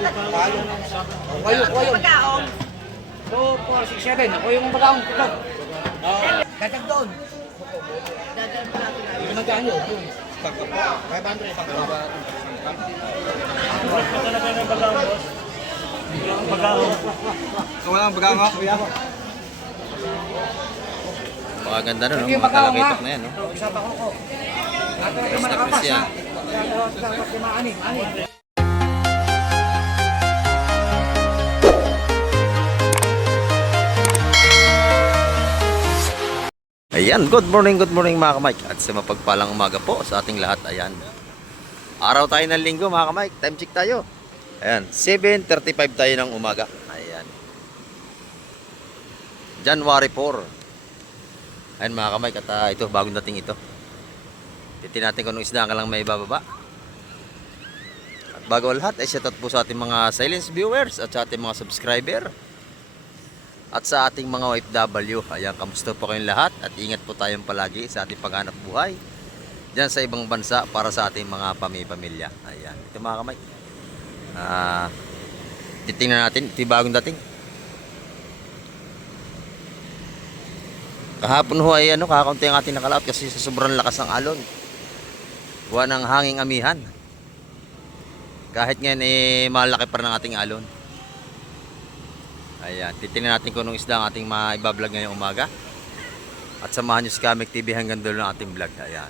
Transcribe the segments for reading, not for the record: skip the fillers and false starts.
Kayo. Pagkaong. 2, 4, 6, 7. Ako yung magaong. Datag doon. Dadan pa natin. Yung magkaan yun. 500. Walang baganga. Baka ganda na, no? Yung Mga magaong ha. talakitok na yan, no? Isa pa ko. Nato yung Press na malakapas press yan. ha. Ani. Ayan, good morning mga kamike. At sa mapagpalang umaga po sa ating lahat. Ayan. Araw tayo ng linggo mga kamike. Time check tayo. Ayan, 7:35 tayo ng umaga. Ayan. January 4. Ayan mga kamike. At ito, bagong dating ito. Titin natin kung anong isda ka lang may bababa. At bago ang lahat, ay shoutout po sa ating mga silence viewers at sa ating mga subscriber. At sa ating mga OFW, ayan, kamusta po kayong lahat at ingat po tayong palagi sa ating paghanap buhay dyan sa ibang bansa para sa ating mga pamilya. Ayan, ito mga kamay. Titingnan natin, ito yung bagong dating. Kahapon ho ay kakaunti ang ating nakalaot kasi sa sobrang lakas ng alon. Buwan ng hanging amihan. Kahit ngayon malaki pa ng ating alon. Ayan, titingnan natin kung anong isda ang ating maibablog ngayong umaga. At samahan nyo si Kamek TV hanggang dulo ng ating vlog. Ayan.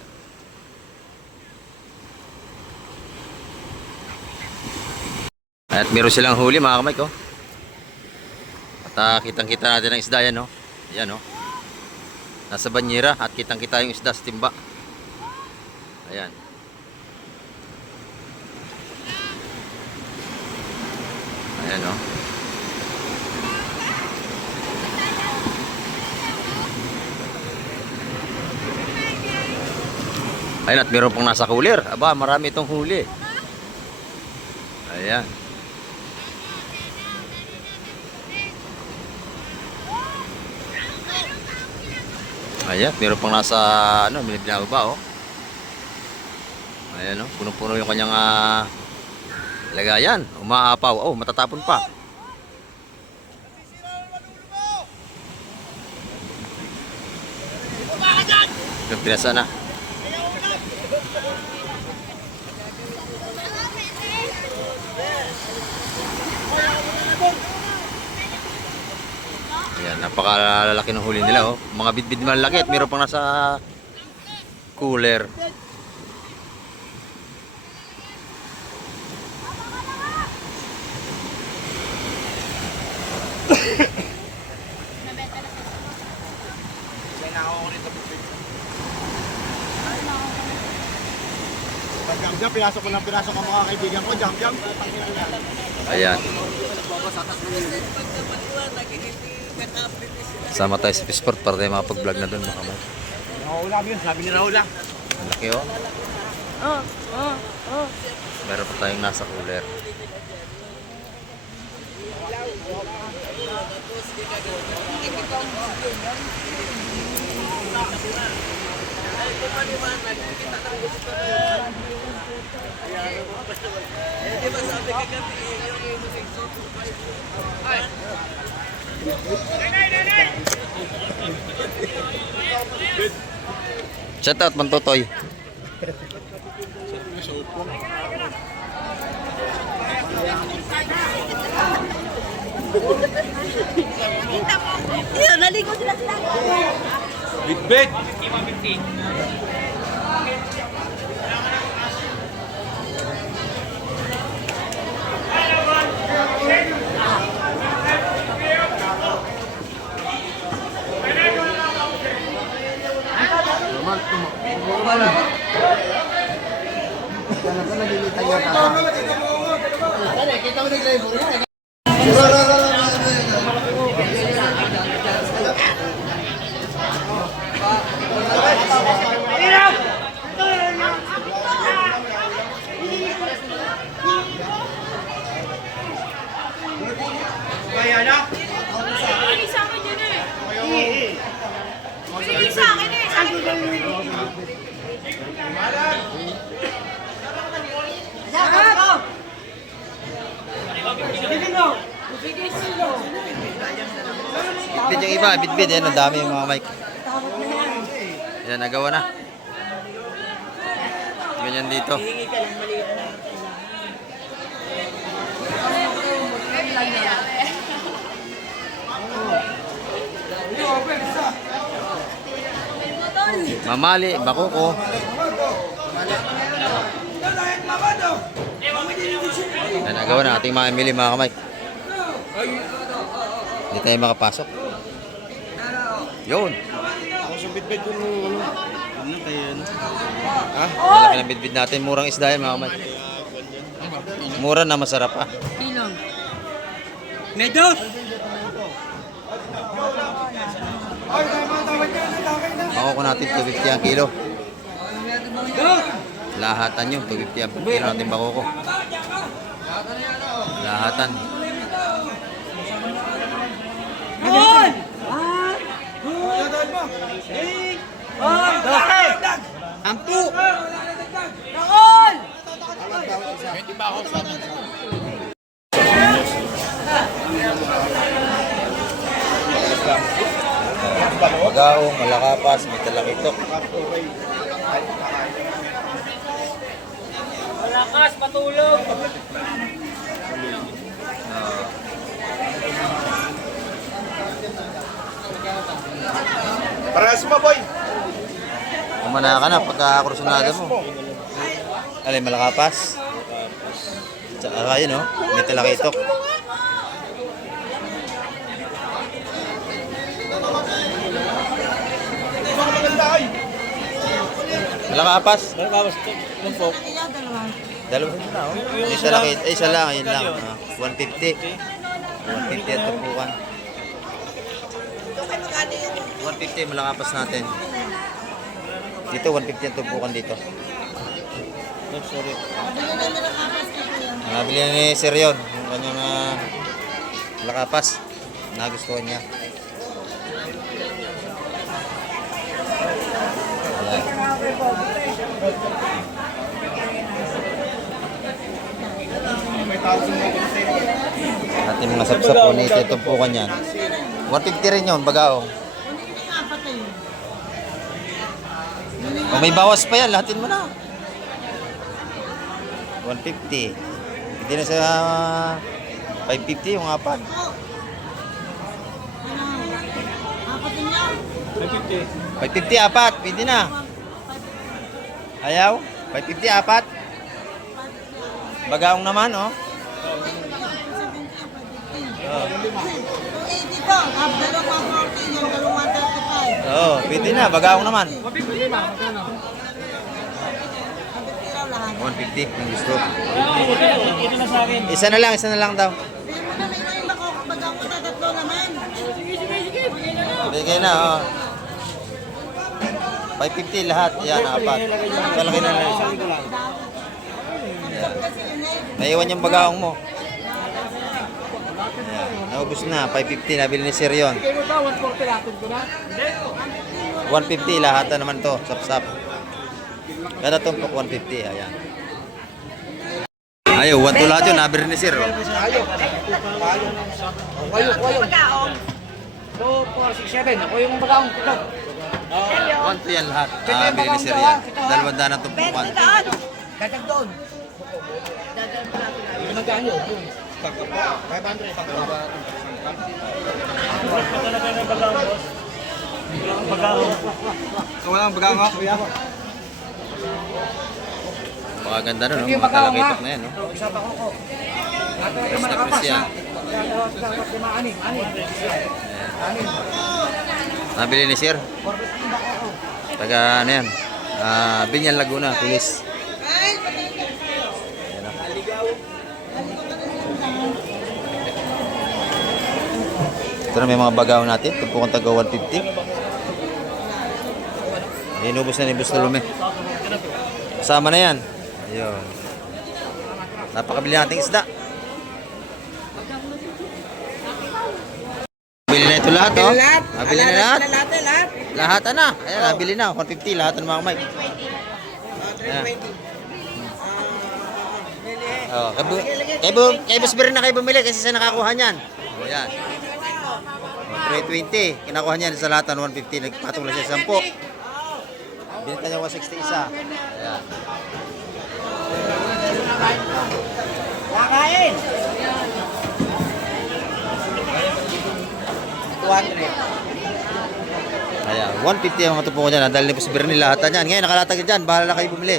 At meron silang huli mga kamay ko. At kitang-kita natin ang isda yan, no? Ayan, no? Nasa banyera at kitang-kita yung isda sa timba. Ayan. Ayan, no? Ayun, at meron pong nasa cooler. Aba, marami itong huli. Ayan. Ayan, meron pong nasa, binababa, oh. Ayan, oh. Punong-puno yung kanyang lagayan. Umaapaw. Oh, matatapon pa. Yung pinasa na. Ayan, napakalalaki ng huli nila, oh. Mga bitbit malaki at meron pang nasa cooler. Jump, pinasok ang mga kaibigan ko. Jump. Ayan. Sama tayo sa Fisport para tayo makapag-vlog na doon mga kamay. Nakahula yun, sabi ni Raula. Ang laki, oh. Meron pa tayong nasa cooler. Shout out Mantotoy. Iyo, naligo sila sila. Bitbit! Hindi sa akin yun eh. Hindi sa akin eh. Sa akin yun. Bitbit yung iba, bitbit. Yan, ang dami yung mga mic. Yan, nagawa na. Ganyan dito. Mamali, bakuko. Yan, nagawa na ating mga Emily, mga kamay. Hindi tayo makapasok. Yun. Ako sa bitbit ko nung ano. Ano tayo ano? Ha? Malaki ng bitbit natin. Murang isda yan, mga kamay. Mura na masarap pa. Ilong. Medos! Makuha natin 250 ang kilo. Lahatan yun, 250 ang kilo natin bakuko. Lahatan. Gol! Ampu! Gol! Magaong, malakapas, may talakitok. Malakas, matulog! Parehas mo, boy. Kumana ka na pagka-kursunada mo. Alay, malakapas. Tsaka yun, no? May talakitok. Malakapas. Malakapas, lumpok. Dalawa na, oh. Isa lang, isa lang, yun lang. 150. 150 ang tupukan. 150 malakapas natin. Dito 150 ang tupukan dito. Sorry. Nabili na ni Sir yun, yung kanyang malakapas. Nagustuhan niya. Ayan. Ating mga sapsap po nito, tumpukan yan. 150 rin yun, bagaong. O may bawas pa yan, lahatin mo na. 150. Hindi na sa 550 yung apat. 550 apat, pwede na. Ayaw? 550 apat. Bagaong naman, oh. Oo, pwede na. Bagaong naman. 150 yung gusto. Isa na lang daw. Bigay na, oh. 550 lahat. Yan, apat. Kalaki na lang. Yan. Naiwan yung bagaong mo. Yan. Naubos na. 550 nabili ni Sir yun. 150 lahat na naman to. Sap-sap. Kada tumpok 150. Ayan. Ayaw, 1 to lahat yun. Nabili ni Sir. Oh. Pagkaong. 2, 4, 6, 7. Ako yung bagaong ito. 1 to yan lahat. Nabili ni Sir yan. 200 na tumpukan. Datag doon. Magkano yun? 500. Walang bagang ako, kuya. Pakaganda nun, no? Mga talakitok na yan, no? Isang bako ko. Press na press yan. Anin. Nabili ni Sir. Taga ano yan? Binyan Laguna, Pulis. Ayan, no? Ito na may mga bagaw natin. Tumpukan taga 150. Inubos na ni Bustolume. Kasama na yan. Ayun. Napakabili nating isda. Nabili na ito lahat, oh. Nabili na lahat. Lahat na. Ayan, nabili na. 150 lahat ng mga mic. Ayan. Oh, kay Boss Bear na kayo bumili kasi siya nakakuha niyan. Oh, yan. Oh, 320. Kinakuha niyan sa lahat ng 150. Nagpatong lang siya 10. Binita niya 160 isa. Ayan. Kakain. 200. Ayan, 150 ang matupo ko dyan. Dahil ni Boss Bear lahat yan. Ngayon nakalatag dyan. Bahala na kayo bumili.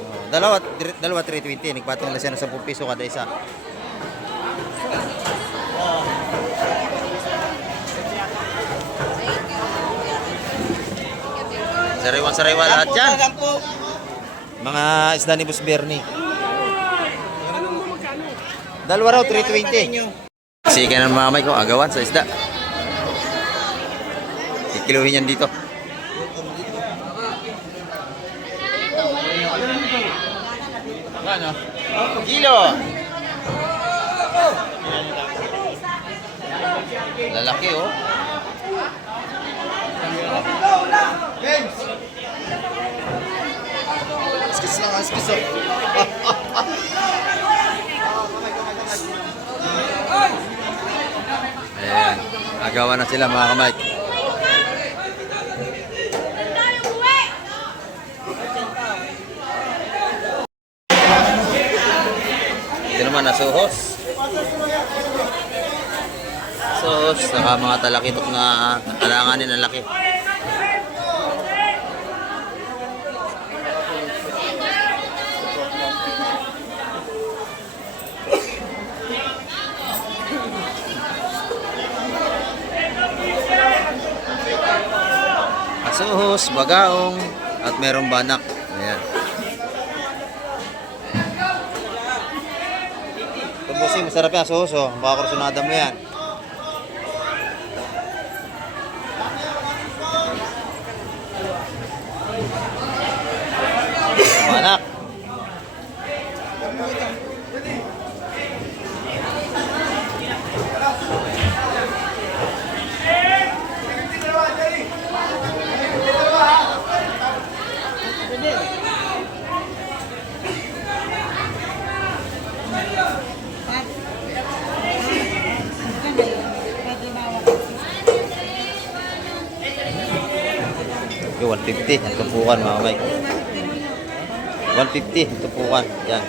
Oh, dalawa 320. Nagpatong lang siya ng 10 piso kada isa. Sariwang-sariwa lahat dyan. Mga isda ni Boss Bernie. Dalawa raw, 320. Sige ng mga may ko, agawan sa isda. Ikiluhin yan dito. Kilo. Lalaki oh. Askis lang, askis oh. Ayan. Agawan na sila mga kamay. Ito naman nasuhos. Suhos, saka mga talakitok na alanganin na laki. Suhos, bagaong, at merong banak. Ayan. Ito bossing, masarap yan, suhos oh. Baka kursunada mo yan. Banak. Yung 150 ang tumpukan mga kamay. 150 ang tumpukan. Yan.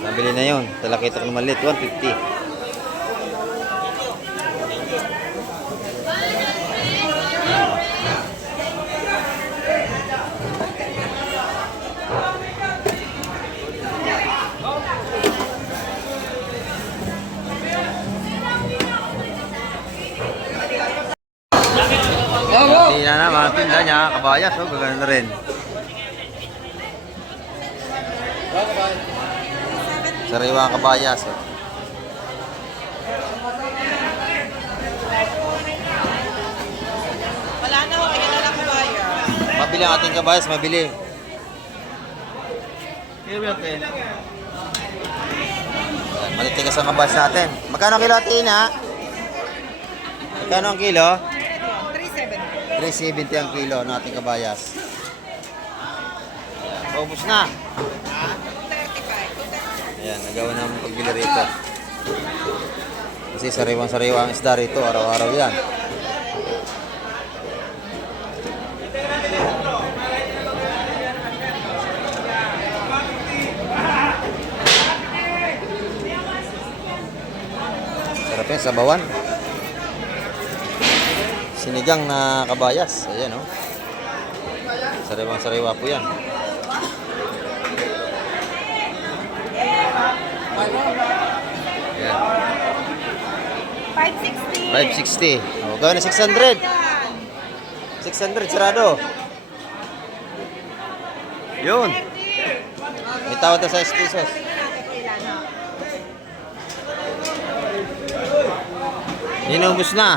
Nabili na yun. Talakitok na maliit. 150. Tingnan na mga tinda niya, kabayas, oh, gagana na rin. Sariwa ang kabayas, oh. Wala na ho, kaya na lang kabaya. Mabili ang ating kabayas, mabili. Matitigas ang kabayas natin. Magkano ang kilo atin, ha? Magkano ang kilo? 370 ang kilo ng ating kabayas. Paubos na. Ayan, nagawa ng pagbili rito. Kasi sariwang-sariwa ang isda rito. Araw-araw yan. Sarap yan, sabawan. Sinigang na kabayas. Ayan oh. Sariwang-sariwa po yan. Ayan. 560. Oh, gawin na 600. 600 sarado. Yun. May tawad na 6 pesos. Inubos na.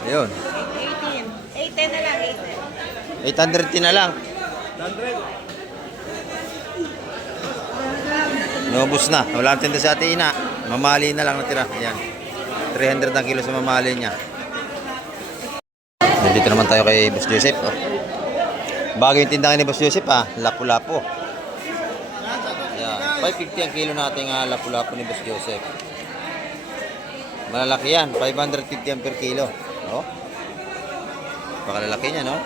Ayun. 810 na lang, 810 na lang. 100. Inubos na. Wala nang tinda sa Ate Ina. Mamali na lang natira. Ayan. 300 ang kilo sa mamali niya. Nandito naman tayo kay Boss Joseph. Oh. Bago yung tindahan ni Boss Joseph ha, lapu-lapu. Ayan, 550 ang kilo nating lapu-lapu ni Boss Joseph. Malalaki yan, 550 ang per kilo. Oh. Pakalalaki niya, no?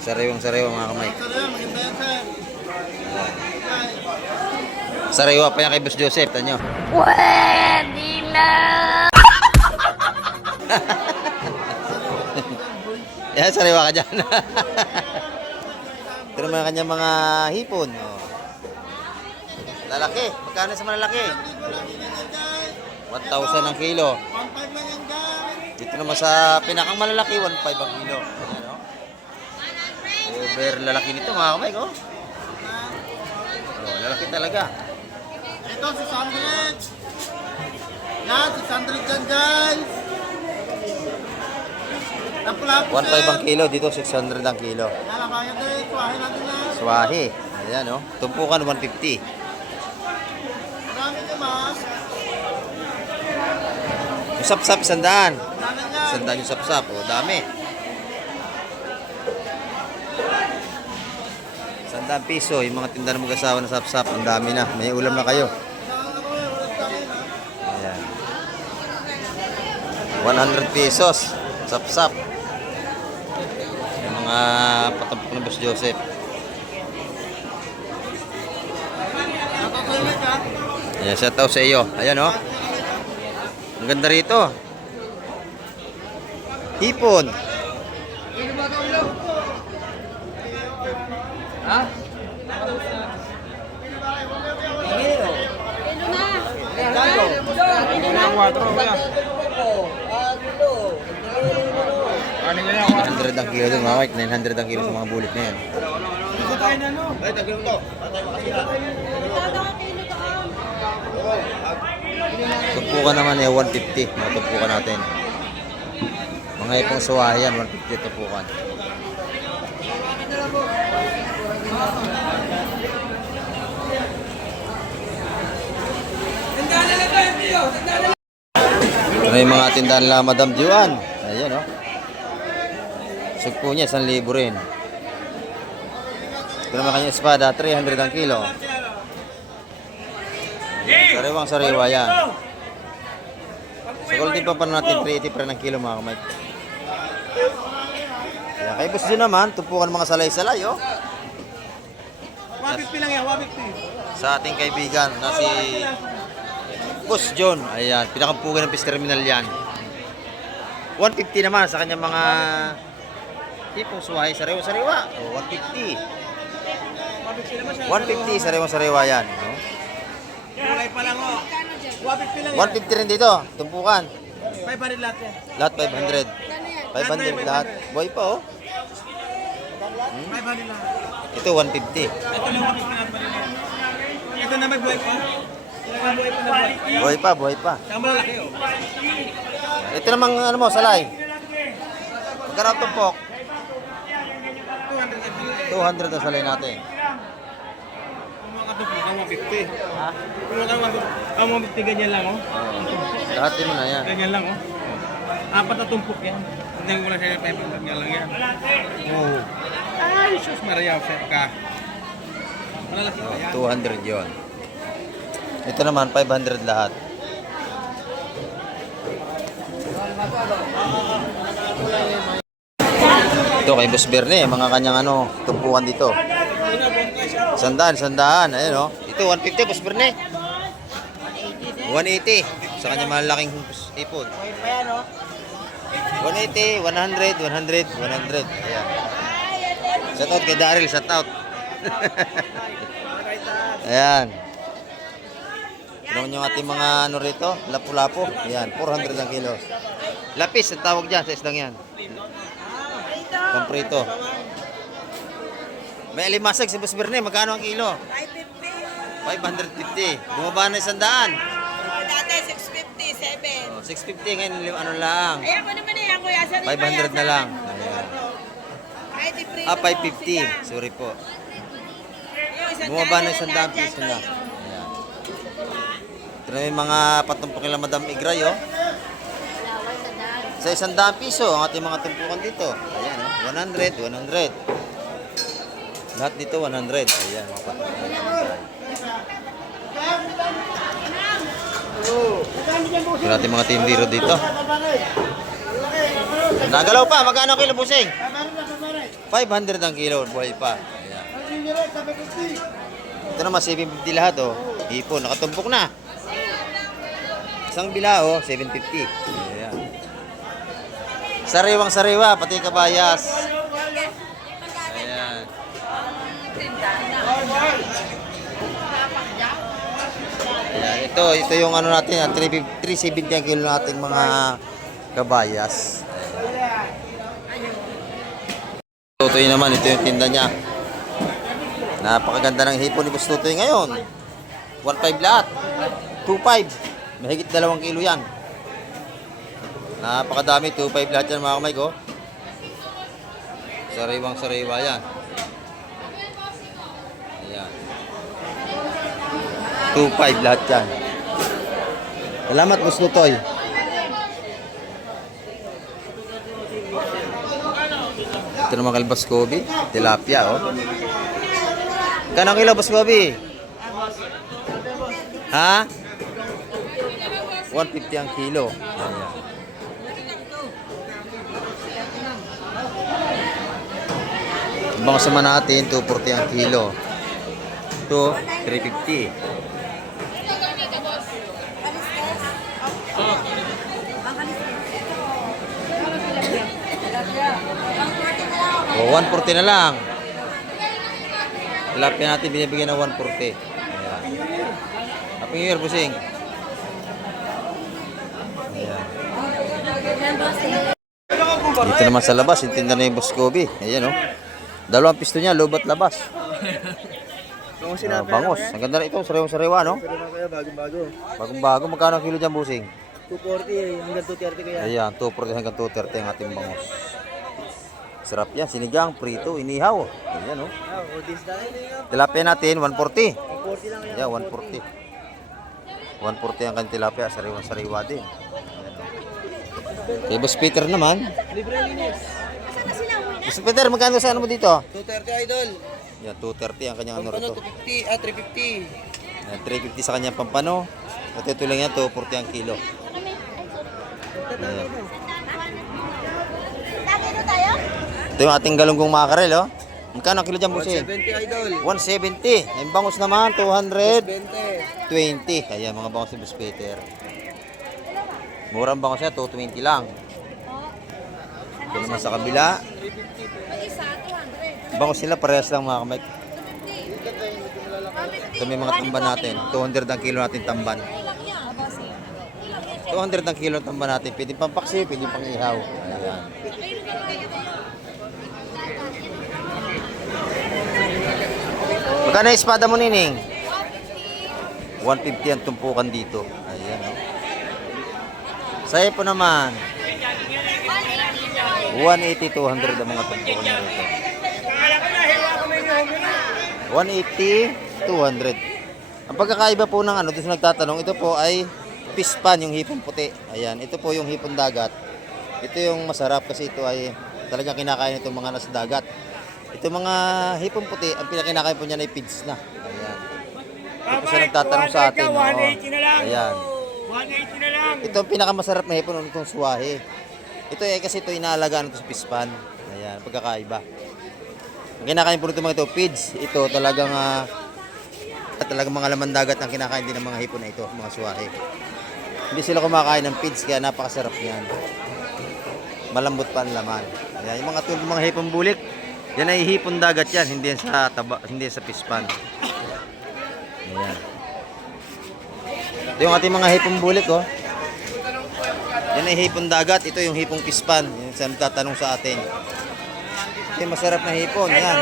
Sariwang-sariwa mga kamay. Ayan. Sariwa pa yan kay Boss Joseph, tanyo. Pwede na! Yan, sariwa ka dyan. Ito naman kanya mga hipon. Oh. Lalaki. Magkano sa malalaki? 1,000 ang kilo. Dito naman sa pinakang malalaki, 1,500 ang kilo. Ayan, oh. Over lalaki nito mga kamay, oh. Oh, lalaki talaga. Ito, 600. Yan, 600 dyan, guys. 1,500 ang kilo, dito 600 ang kilo. Yan, bayan din. Suwahin natin na. Swahe. Ayan, oh. Tumpukan 150. Marami naman. Yung sapsap, 100. Marami yan. 100 yung sapsap, oh. Dami. 100 piso, yung mga tinda ng mag-asawa ng sapsap, ang dami na. May ulam na kayo. Ayan. 100 pesos, sapsap. Yung mga patampok ng Boss Joseph. Ayan, shout out sa iyo. Ayan, oh. Ang ganda rito. Hipon. Ha? Ano nga yan? 900 ang kilo doon, mga Mike. 900 ang kilo sa mga bulit na yan. Tumpukan naman eh, 150. Mga tumpukan natin. Mga ipong suwahe yan, 150 tumpukan. Ito na yung mga tindahan nila Madam Juan. Ayan, oh. Sugpo niya, 1,000 rin. Ito naman kanyang espada, 300 ang kilo. Sariwang sariwa yan. Sa Golden pa natin, 380 pa rin ang kilo mga kamay. Kaya kay Boss John naman, tumpukan mga salay-salay, oh. 150 lang yan, 150. Sa ating kaibigan na si Boss John. Ayan, pinakampugan ng Fish Terminal yan. 150 naman sa kanyang mga tipong suwahe, sariwa-sariwa. Oh, 150. 150, sariwa-sariwa yan. No? Kulay pa lang, oh. 150 lang yan. 150 rin dito, tumpukan. 500 lahat yan. Lahat 500. 500 lahat. Boy pa, oh. 500 lang. Ito 150. Ito lang 150 lahat pa rin yan. Ito na may buhay pa. Buhay pa, buhay pa. Saka malalaki, oh. Ito namang ano mo, salay. Magkano ang tumpok? 200 ang salay natin. Kung mga katupukan, 150. Ha? Kung mga 150, ganyan lang, oh. Lahat din mo na yan. Ganyan lang, oh. 4 na tumpok yan. Hindi mo lang siya 500, ganyan lang yan. Oh. Ay, sus, Maria, set ka. Malalaki pa yan. 200 yon. Ito naman 500 lahat. Ito kay Boss Berne, mga kanyang ano, tumpukan dito. 100, 100. Ayun, oh. Ito 150 Boss Berne. 180 sa kanyang malaking ipon. 180, 100, 100, 100. Ayan. Shout out kay Daryl, shout out. Ayan. Tignan nyo yung ating mga ano rito, lapu-lapu. Ayan, 400 ang kilo. Lapis, ang tawag dyan sa isdang yan. Pamprito. May alimasag si Boss Berne, magkano ang kilo? 550. Bumaba na 100. Dati 650, 7. Oh, 650 ngayon, ano lang. Ay, ako naman eh, ako yasa rin 500 na lang. Ayan. Kahit i-free Ah, 550. Sorry po. Bumaba na 100 piso na. Ayan. Ito na yung mga patumpok nila Madam Igray, oh. Sa 100 piso ang ating mga tumpukan dito. Ayan, oh. 100, 100. Lahat dito 100. Ayan, mga patay. Ito natin mga tindiro dito. Nagalaw pa, magkano kilo busing? 500 ang kilo, buhay pa. Ayan. Ito naman 750 lahat oh. Hipon, nakatumpok na. Isang bilao, 750. Ayan. Sariwang sariwa, pati kabayas. Ayan. Ayan, ito yung ano natin, 370 ang kilo nating mga kabayas. Tutoy naman, ito yung tinda niya. Napakaganda ng hipon ni Boss Tutoy ngayon. 1.5 lahat. 2.5. Mahigit 2 kilo yan. Napakadami, 2.5 lahat yan mga kamay ko. Sariwang sariwa yan. Ayan. 2.5 lahat yan. Salamat Boss Tutoy. Ito naman kay Boss Kobe. Tilapia oh. Kanang kilo Boss Kobe? Ha? 150 ang kilo. Ayan. Ibang sama natin, 240 ang kilo. Ito, 350. O, 140 na lang. Tilapia natin binibigyan ng 140. Ayan. Happy New Year, busing. Ayan. Dito naman sa labas, yung tinda na yung Boss Kobe. Ayan o. Dalawang pisto niya, loob at labas. Bangos. Ang ganda na ito, sariwang-sariwa, no? Bagong-bago. Bagong-bago. Magkano ang kilo dyan, busing? 240 hanggang 230 kaya. Ayan, 240 hanggang 230 ang ating bangos. Sarap yan, sinigang, prito, inihaw. Ayan, no? Tilapia natin, 140. 140 lang yan. Yeah, 140. 140 ang kanyang tilapia, sariwang-sariwa din. Ayan, no? Kay Boss Peter naman. Libre linis. Boss Peter, magkano sa ano mo dito? 230 idol. Yan, 230 ang kanyang ano rito. 250, 350. Yan, 350 sa kanyang pampano. At ito lang yan, 240 ang kilo. Ayan. Ito yung ating galunggong makarel, oh. Magkano ang kilo dyan, Boss? 170 idol. 170. Yung bangus naman, 220. 20. Kaya mga bangus ni Boss Peter. Murang bangus niya, 220 lang. Ito naman sa kabila. Bangus nila, parehas lang mga kamay. Ito may mga tamban natin. 200 ang kilo natin tamban. 200 ang kilo tamban natin. Pwede pang paksi, pwede pang ihaw. Ayan. Magkano yung espada mo, Nining? 150 ang tumpukan dito. Ayan, oh. Sa'yo po naman. 180, 200 ang mga tumpukan na rito. 180, 200. Ang pagkakaiba po ng ano, dito nagtatanong, ito po ay pispan, yung hipon puti. Ayan, ito po yung hipon dagat. Ito yung masarap kasi ito ay talagang kinakain itong mga nasa dagat. Ito mga hipon puti, ang pinakinakain po niya ay pids na. Ayan. Ito po siya nagtatanong sa atin. 180 na lang. Ayan. 180 na lang. Ito ang pinakamasarap na hipon, itong suwahe. Ito ay kasi ito inaalagaan ito sa pispan. Ayan, pagkakaiba. Ang kinakain po nito mga ito, pids. Ito talagang mga laman dagat ang kinakain din ng mga hipon na ito, mga suwahe. Hindi sila kumakain ng pids kaya napakasarap niyan. Malambot pa ang laman. Ayan, yung mga tulad ng mga hipon bulik, yan ay hipon dagat yan, hindi yan sa hindi yan sa pispan. Ayan. Ito yung ating mga hipon bulik, oh. Yan ay hipon dagat, ito yung hipong pispan. Yan sa nagtatanong sa atin. Ito yung masarap na hipon, yan.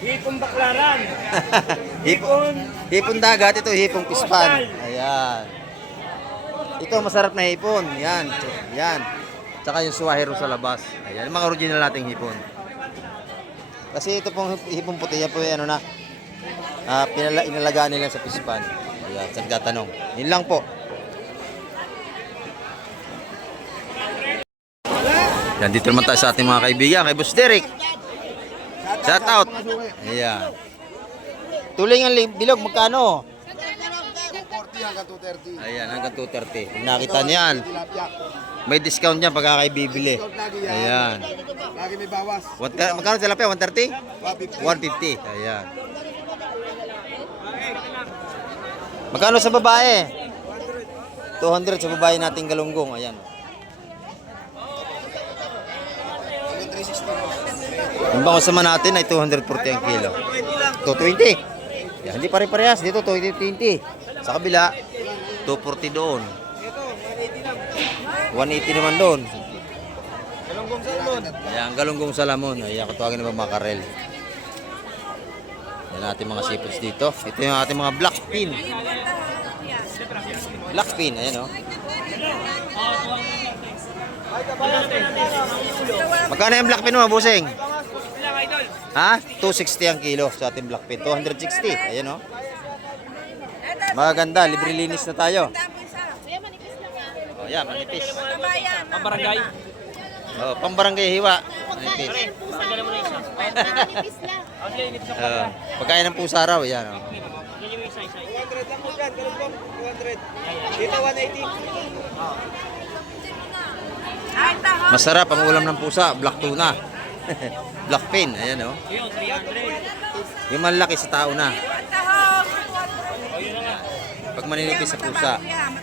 Hipon baklaran. Hipon dagat, ito hipong pispan. Ayan. Ito masarap na hipon, yan. Yan. Tsaka yung suwahero sa labas. Ayan, yung mga original nating hipon. Kasi ito pong hipon puti, yan po yung ano na, inalagaan nila sa pispan. Ayan, sa nagtatanong. Yun lang po. Yan, dito naman tayo sa ating mga kaibigan. Kay Boss Derek. Shout out. Ayan. Tuling ang bilog, magkano? 240 hanggang 230. Ayan, hanggang 230. Kung nakita niyan, may discount yan pagka kayo bibili. Ayan. Lagi may bawas. Magkano tilapia? 130? 150. 150. Ayan. Magkano sa babae? 200 sa babae nating galunggong. Ayan. Yung bangus naman natin ay 240 ang kilo. 220. Yan, hindi pare-parehas. Dito 220. Sa kabila, 240 doon. 180 naman doon. Ayan, galunggong salamon. Ayan, katawagin naman makarel. Yan ating mga seafoods dito. Ito yung ating mga black pin. Black pin, ayan o. Magkano yung black pin mo, busing? Ha? 260 ang kilo sa ating black pin. 260. Ayan o. Maganda, libre linis na tayo. O yan, manipis. Pambarangay. O, pambarangay hiwa. Manipis. Pagkain ng pusa raw, yan o. Dito 180. Masarap ang ulam ng pusa, black tuna. Black pin, ayan o. Yung malaki sa tao na. Pag maninipis sa pusa. Ayan.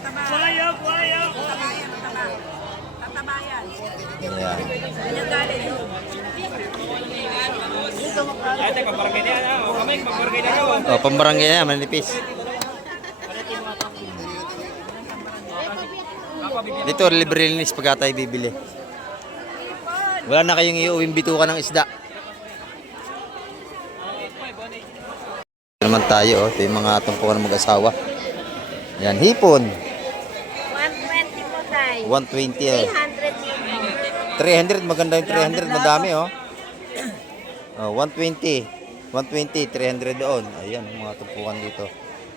Ay, tayo, pambarangay na yan. Kami, pambarangay na yan. O, pambarangay na, manipis. Dito, libre linis pagka tayo bibili. Wala na kayong iuwing bituka ng isda. Ito naman tayo, ito yung mga tumpukan ng mag-asawa. Yan, hipon. 120 po tayo. 120 oh. 300 dito. 300, maganda yung 300, madami oh. Oh, 120. 120, 300 doon. Ayan, mga tumpukan dito.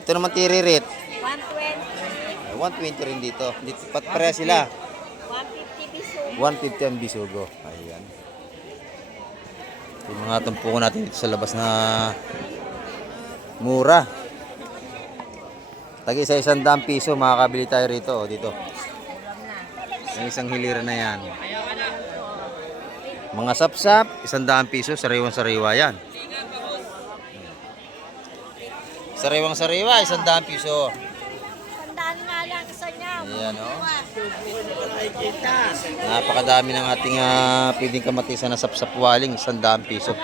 Ito naman tiririt. 120. 120 rin dito. Dito pat pareha sila. 150 piso. 150 ang bisugo. Ayan. Yung mga tumpukan natin dito sa labas na mura. Tagi sa 100 piso, makakabili tayo rito. O, dito. Yung isang hilira na yan. Mga sapsap, 100 piso, sariwang-sariwa yan. Sariwang-sariwa, 100 piso. Sandaan nga lang isa niya. Ayan o. Napakadami ng ating pwedeng kamatisan na sapsapwaling, 100 piso.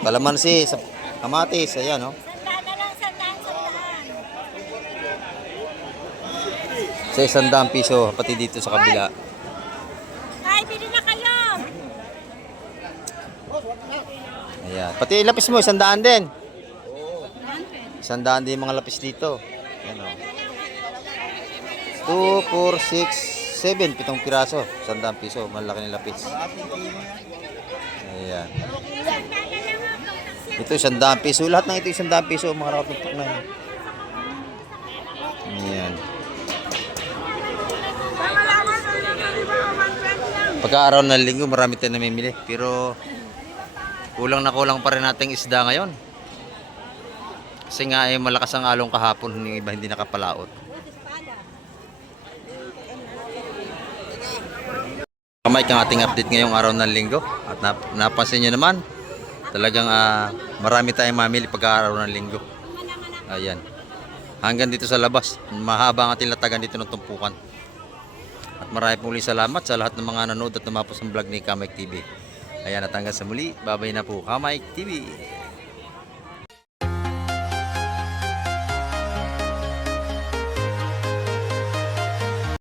Kalamansi, kamatis, ayan o. Sandaan na lang, sandaan. Sa 100 piso, pati dito sa kabila. Ay, bili na kayo. Ayan. Pati lapis mo, 100 din. 100 din yung mga lapis dito. Ayan o. 2, 4, 6, 7, 7 piraso. 100 piso, malaki ng lapis. Ayan. Ito 100 piso. Lahat ng ito 100 piso, mga nakatutok na yun. Ayan. Pagka-araw ng linggo, marami tayong namimili. Pero kulang na kulang pa rin nating isda ngayon. Kasi nga malakas ang along kahapon, yung iba hindi nakapalaot. Kamay kang ating update ngayong araw ng linggo. At napansin nyo naman, talagang marami tayong mamili pagka-araw ng linggo. Ayan. Hanggang dito sa labas, mahaba ang ating latagan dito ng tumpukan. At marami pong salamat sa lahat ng mga nanood at namapos ng vlog ni Kamay TV. Ayan, at hanggang sa muli, babay na po Kamay TV.